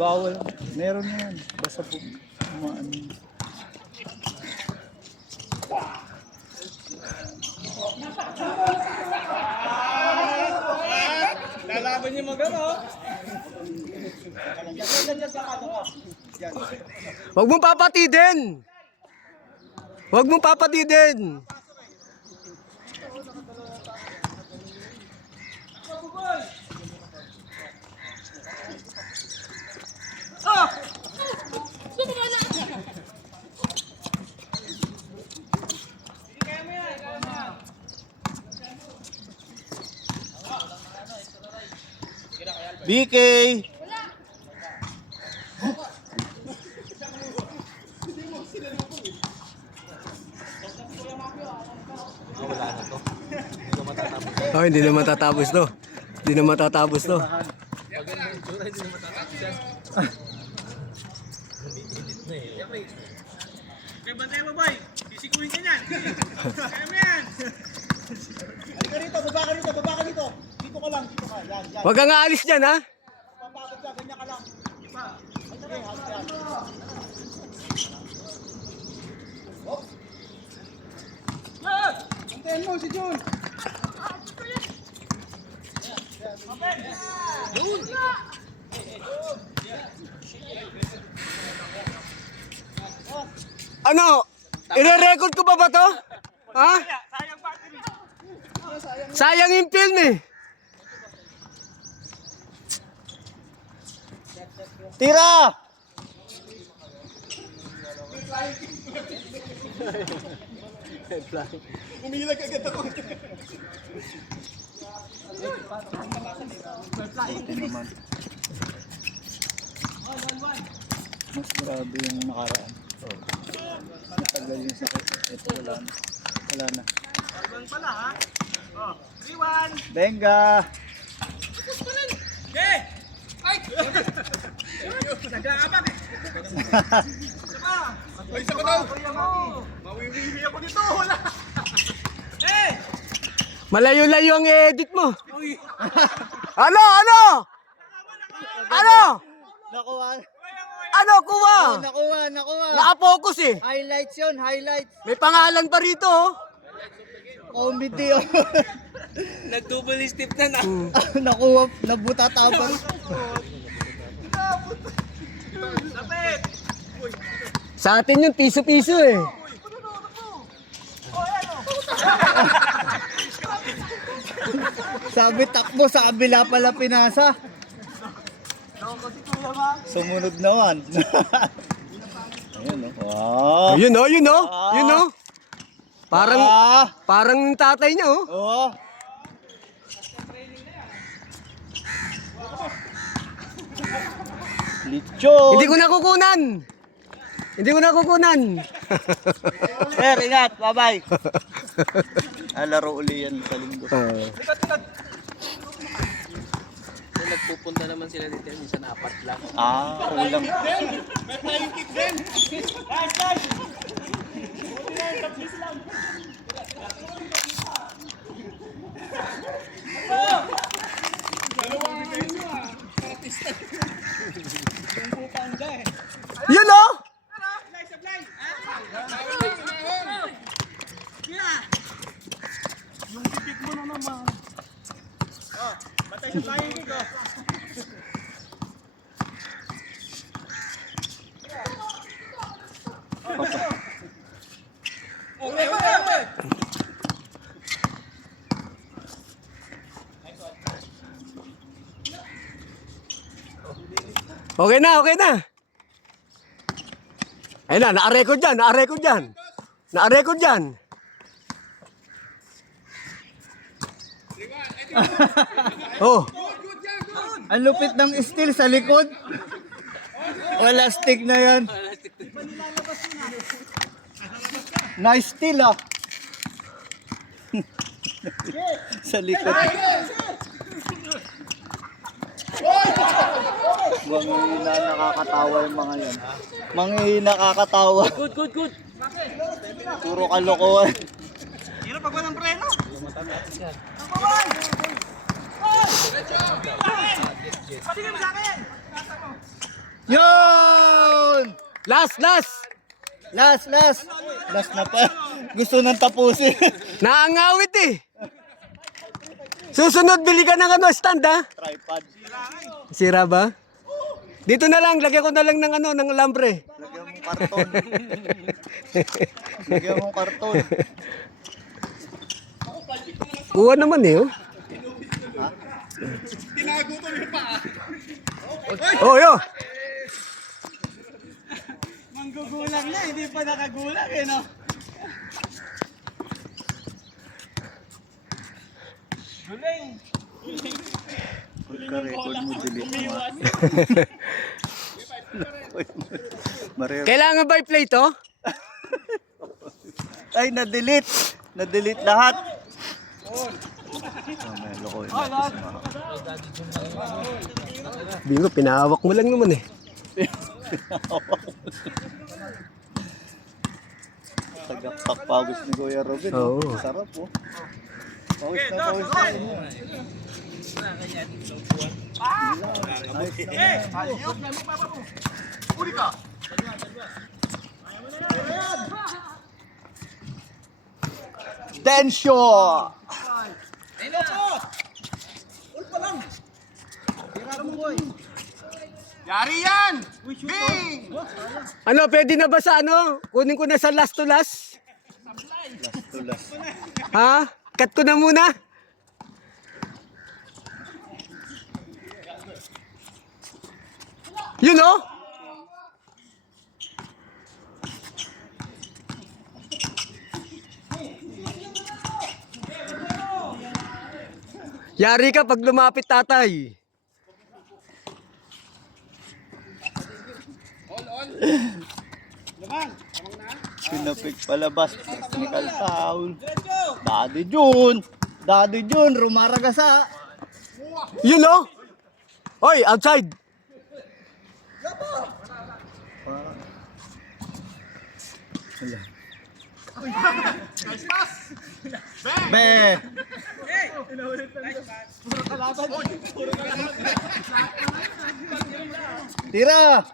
Bawal. Meron yan. Basta po. Ano. Lalaban niyo magano. Huwag mong papatidin. Huwag mong papatidin. BK! Oh, hindi na matatapos to. Hindi na matatapos to. Okay, bantay mo boy. Sisikuhin ka niyan. Kaya mo yan. Halika rito, baba ka rito, baba ka dito. Dito ka lang, dito ka. Yan, yan. Huwag kang aalis dyan, ha? Papakot ka, ganyan ka lang. Iba. Okay, halika yan. Hop. Yan! Antayin mo si Jun. Jun! Ano? Ire-record ko pa ba to? Ha? Sayang battery. Sayang yung film eh. Tira! Umilag agad ako. Ito naman. Mas grabe yung nakaraan. Matagal yung sakit. Ito wala na. Wala na. Alban pala ha. Oh, 3-1. Benga! Okay. Ay! Nag-aabang eh. Saka. Ay, isa pa daw. Mawiwiwi ako dito. Wala. Eh! Malayo-layo ang edit mo. Ano? Ano? Ano? Nakuha. Ano? Kuha. Nakuha. Nakapokus eh. Highlights yun, highlights. May pangalan pa rito oh. Comedy oh. Nag-double step na na. Nakuha, nabutatapan. Lapit! Sa atin yun, piso-piso eh. Sabi takbo, sa kabila pala pinasa. Sumunod naman. Ayun oh. Wow. Yun oh, yun oh. Yun oh. Parang, Ah. parang yung tatay niya oh. Oo. Lechon. Hindi ko nakukunan. Hindi ko nakukunan. Sir, ingat. Bye-bye. Laro uli yan sa linggo. Nagpupunta naman sila dito minsan 4 lang. Kulang. May flying kick din! Guys! Yun oh. Yung bibig mo na naman. Oh, batay sa flying kick oh. Okay. Okay na, okay na. Ayun na, naka-record dyan, naka-record dyan. Naka-record dyan. Oh, Ang lupit ng steel sa likod. Wala stick na yan. Nice steel ah. Sa likod. Manghihina nakakatawa yung mga yan. Manghihina nakakatawa. Good. Puro kalokohan. Hirap pag walang preno. Patingin mo sa akin! Yun! Last, last! Last na pa. Gusto nang tapusin. Naangawit eh. Susunod, bili ka ng ano, stand ha? Tripod. Sira ba? Dito na lang, lagyan ko na lang ng ano, ng lambre. Lagyan mong karton. Lagyan mong karton. Kuha naman eh, oh. Tinagutom yung paa. Oh, yo! Manggugulang na, hindi pa nakagulang eh, no? Guling! Pagka-record mo, delete mo. Marero. Kailangan ba i-play to? Ay, na-delete. Na-delete lahat. May loko yun. Bingo, pinahawak mo lang naman eh. Tagaktak pawis ni Kuya Robin. Oo. Sarap po. Pawis na pawis na. Uli ka! Tension! Ayun po! Uli pa lang! Tira mo, boy! Yari yan! Bing! Ano, pwede na ba sa ano? Kunin ko na sa last to last? Last to last. Ha? Cut ko na muna? Yun oh! Yari ka pag lumapit tatay. Pinapik palabas. Technical foul. Daddy June! Daddy June, rumaragasa. Yun oh! Hoy, outside! Be! Tira!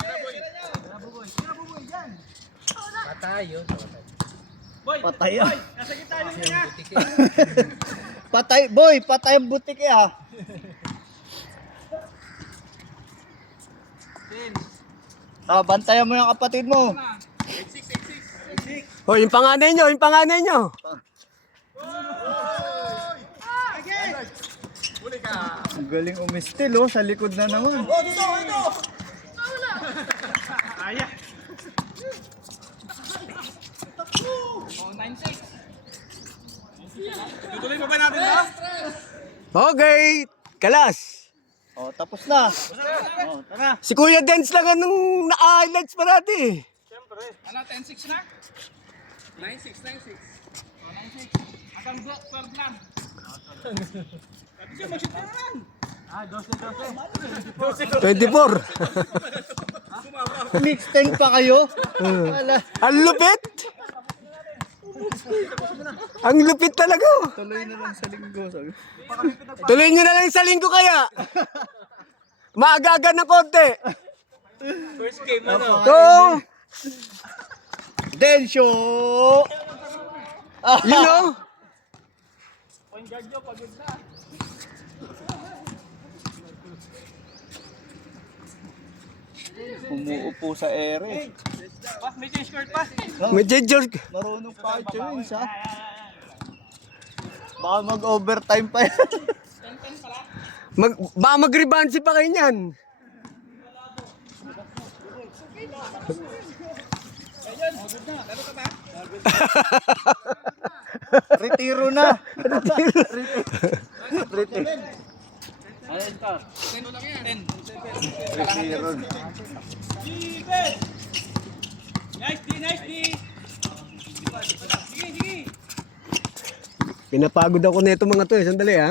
Patay ah. Nasa gitna yung niya! Patay, boy, patay ang butik eh ah. Bantayan mo yung kapatid mo. Hoy, yung panganay nyo, yung panganay nyo. Uli ka! Ang galing umistil oh, sa likod na naman. Oh, dito! Dito! Aya! Oh, 9-6! Tutuloy pa ba natin ha? Okay, kalas. Oh, tapos na. Oh, tara. Si Kuya Dance lang anong naka-highlights parati. Siyempre. Ano, 10-6 na? 9-6, 9-6. Oh, 9-6. Hanggang third lang. Sabi siya, mag-shoot na naman. Ah, 12. 24. Mix 10 pa kayo? Wala. Ang lupit. Ang lupit talaga. Tuloy na lang sa linggo. Sabi. Tuloy nyo na lang sa linggo kaya. Maaga-aga na konti. First game na no. To, Densyo! you know, Point guard nyo, pagod na. Umuupo sa ere. Pa, may change court pa. medyo George. Marunong pa kayo Chewins ha. Baka mag-overtime pa yan. Baka mag-rebansi pa kayo niyan. Retiro na. Retiro. Ayun ka. 10 lang yan. 10. Retiro. Nice D, nice D. Sige, sige. Pinapagod ako nito mga to eh. Sandali ha.